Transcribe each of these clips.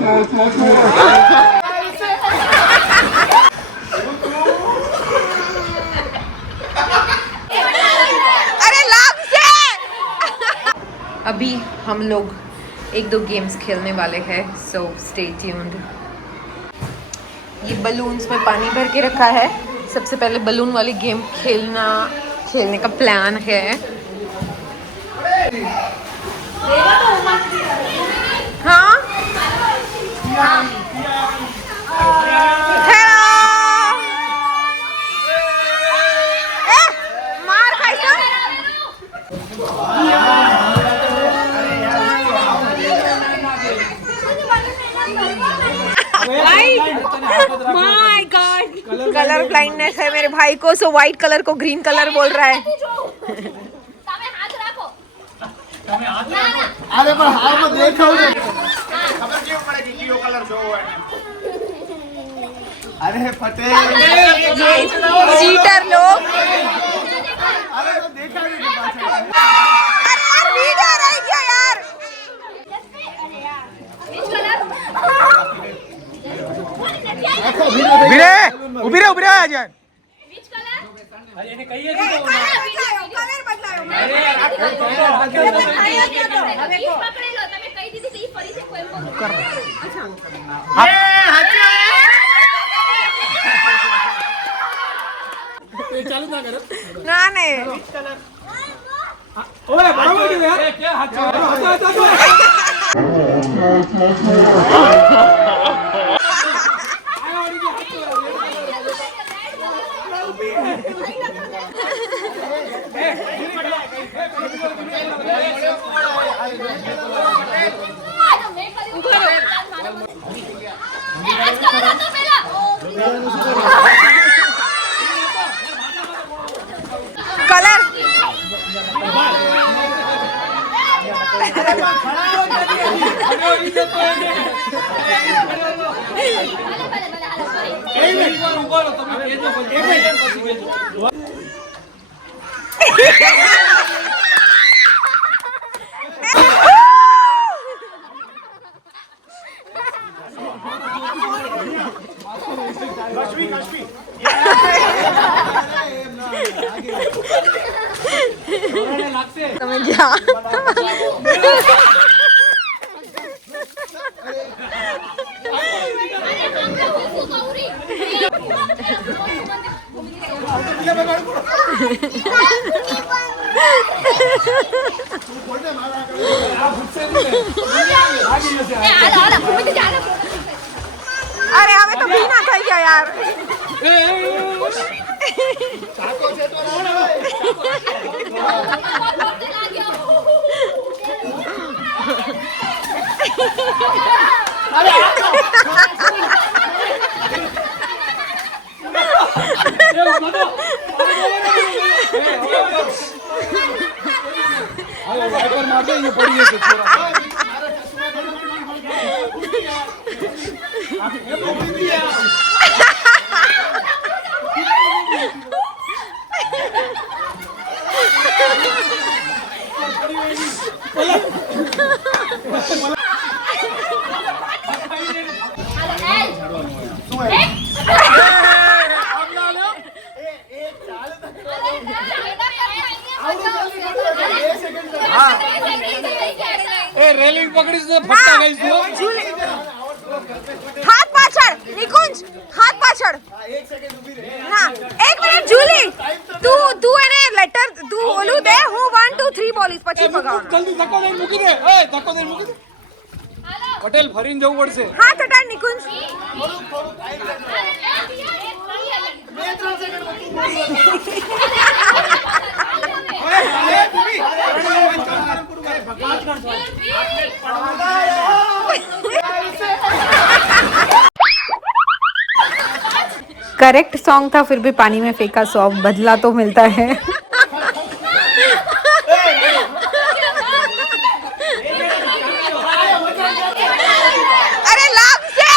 अभी हम लोग 1-2 गेम्स खेलने वाले हैं, सो स्टे ट्यून्ड। ये बलून्स में पानी भर के रखा है। सबसे पहले बलून वाली गेम खेलने का प्लान है। हाँ मार खाई माय गॉड, कलर ब्लाइंडनेस है मेरे भाई को, सो व्हाइट कलर को ग्रीन कलर बोल रहा है। अरे पर हाथ में देखो खबर क्यों पड़ेगी कि वो कलर जो है। अरे फटे चीटर लोग। अरे तो देखा नहीं अरे यार वीडियो रह गया यार। उबीरे आ जाए। चालू ना करो ना नहीं ओए बराबर यार क्या हाथ कलर તમે क्या अरे हमें तो पीना था क्या यार। वाइपर मार दे ये पड़ी है रेलिंग पकड़ी से फटता गई हाथ पाछड़ निकुंज, हाथ पाछड़। हाँ 1 मिनिट जूली, तू એને લેટર તું ઓલું દે, હું 1 2 3 બોલીશ પછી પગાવવાનો। જલ્દી ધક્કો દે મૂકી દે, એ ધક્કો દે મૂકી દે। પટેલ ફરીને જવું પડશે। હાથ હટાડ નિકુંજ। करेक्ट सॉन्ग था, फिर भी पानी में फेंका 100 बदला तो मिलता है। अरे लाभ से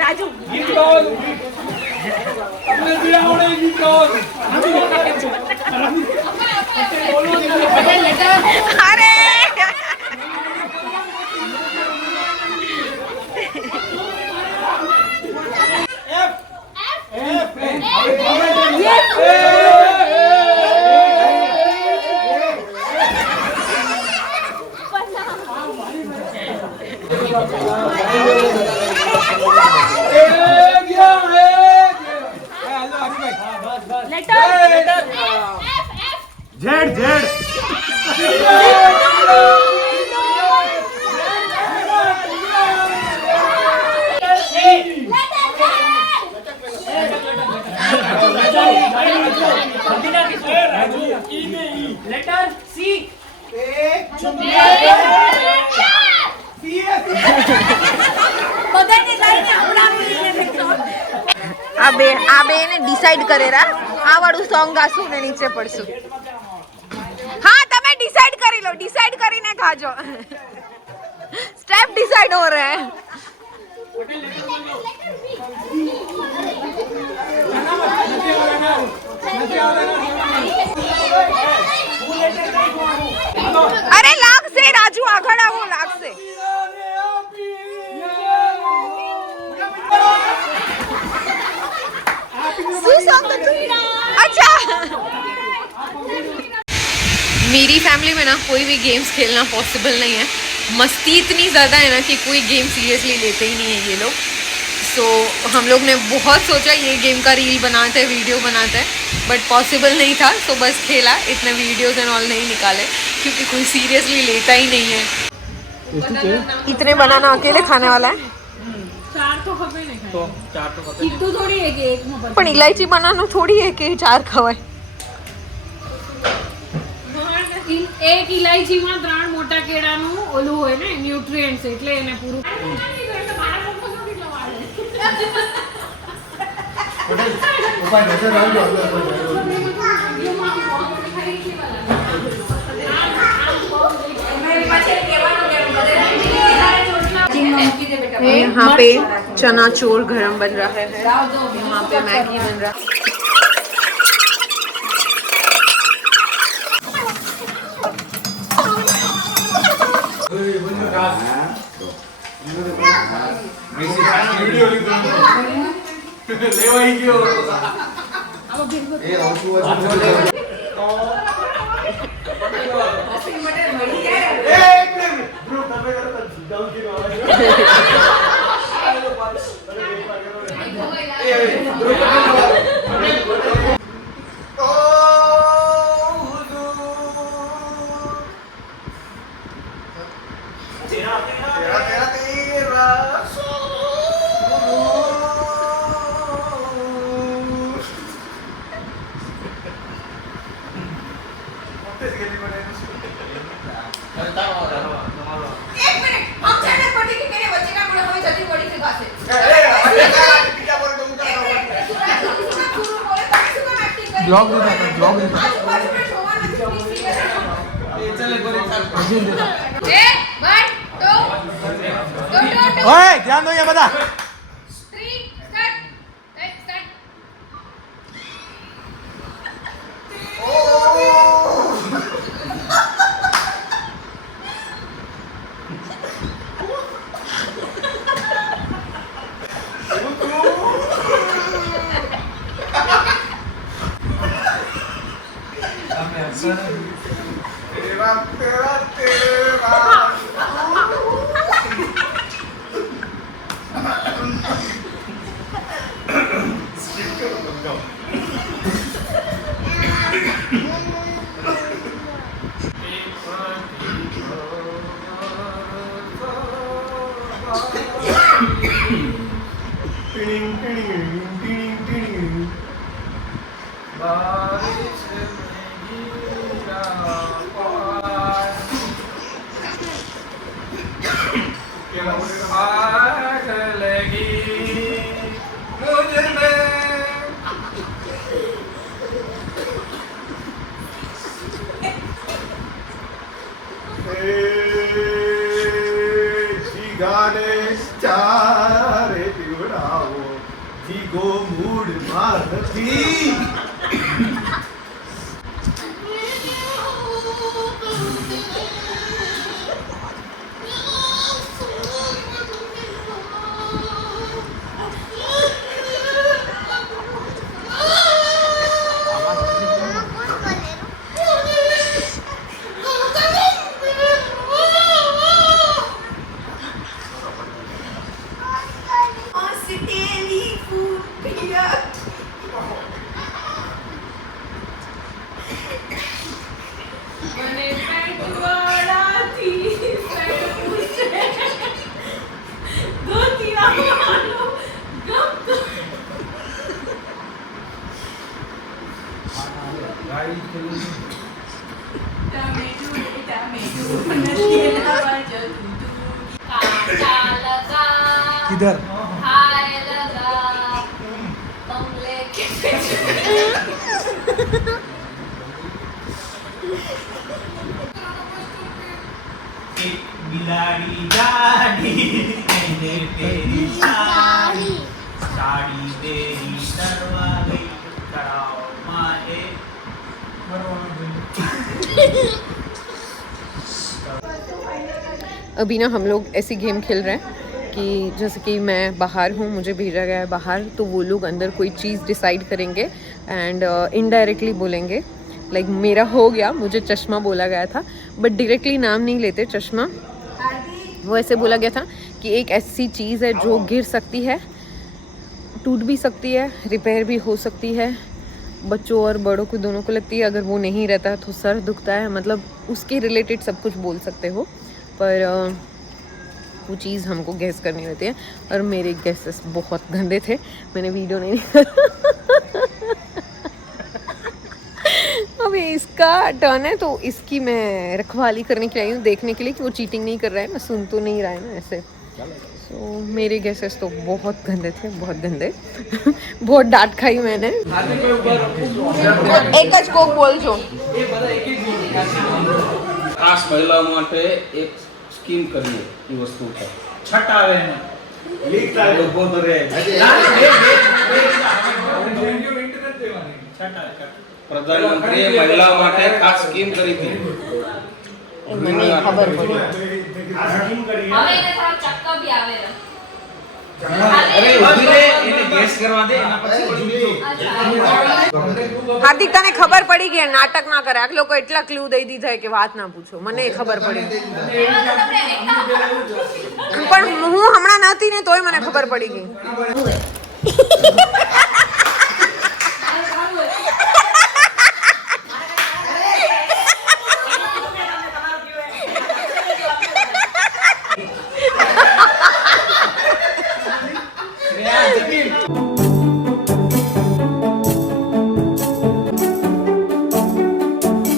રાજુ અરે जेड जेड लेटर सी આ બે ને ડિસાઈડ કરેરા આ વાળું સોંગ ગાશું ને નીચે પડશું હા તમે ડિસાઈડ કરી લો ડિસાઈડ કરીને ખાજો स्टेप डिसाइड हो रहे हैं अरे लाग से राजू आगड़ आवो लाग से अच्छा मेरी फैमिली में ना कोई भी गेम्स खेलना पॉसिबल नहीं है मस्ती इतनी ज़्यादा है ना कि कोई गेम सीरियसली लेते ही नहीं है ये लोग सो हम लोग ने बहुत सोचा ये गेम का रील बनाते हैं वीडियो बनाते हैं बट पॉसिबल नहीं था सो बस खेला इतने वीडियोस एंड ऑल नहीं निकाले क्योंकि कोई सीरियसली लेता ही नहीं है इतने बनाना अकेले खाने वाला है પણ ઇલાયચી બનાવવાનું થોડી है कि 4 ખવાય એક ઇલાયચીમાં 3 મોટા કેળાનું ઓલું હોય ને ન્યુટ્રિયન્ટ્સ એટલે એને પૂરું यहाँ पे चना चोर गरम बन रहा है यहाँ पे मैगी बन रहा है ब्लॉग देखा ब्लॉग देखा ઓય ધ્યાન દો બધા. ચારે પીવડાવો જીગો મૂડમાં નથી. किधर बिलाड़ी गाड़ी मैंने तेरी साड़ी साड़ी तेरी सरवा गई चढ़ाओ माए. अभी ना हम लोग ऐसी गेम खेल रहे हैं कि जैसे कि मैं बाहर हूँ, मुझे भेजा गया है बाहर, तो वो लोग अंदर कोई चीज़ डिसाइड करेंगे एंड इनडायरेक्टली बोलेंगे. लाइक मेरा हो गया, मुझे चश्मा बोला गया था, बट डायरेक्टली नाम नहीं लेते चश्मा. वो ऐसे बोला गया था कि एक ऐसी चीज़ है जो गिर सकती है, टूट भी सकती है, रिपेयर भी हो सकती है, बच्चों और बड़ों को दोनों को लगती है. अगर वो नहीं रहता तो सर दुखता है, मतलब उसके रिलेटेड सब कुछ बोल सकते हो, पर वो चीज़ हमको गैस करनी होती है. और मेरे गैसेस बहुत गंदे थे, मैंने वीडियो नहीं अभी इसका टर्न है, तो इसकी मैं रखवाली करने के लिए आई हूँ, देखने के लिए कि वो चीटिंग नहीं कर रहा है ना, सुन तो नहीं रहा है ना ऐसे. तो मेरे गैसेस तो बहुत गंदे थे, बहुत गंदे. बहुत डांट खाई मैंने. एक ज कोक बोलજો. ખાસ મહિલાઓ માટે એક સ્કીમ કરીએ એ વસ્તુ પર छठ आवे ने લીક થાય ઉભો તો રે. छठ आवे પ્રધાનમંત્રીએ મહિલાઓ માટે ખાસ સ્કીમ કરી હતી. મને ખબર પડી. આ સ્કીમ કરી હવે એને થોડો ચક્કો બી આવે ને. अरे उभी रे એને ગેસ કરવા દે એના પછી હાર્દિક તને ખબર પડી ગઈ, નાટક ના કરે. આ લોકો એટલા ક્લુ દઈ દીધા કે વાત ના પૂછો. મને ખબર પડી, પણ હું હમણાં નહોતી ને તોય મને ખબર પડી ગઈ.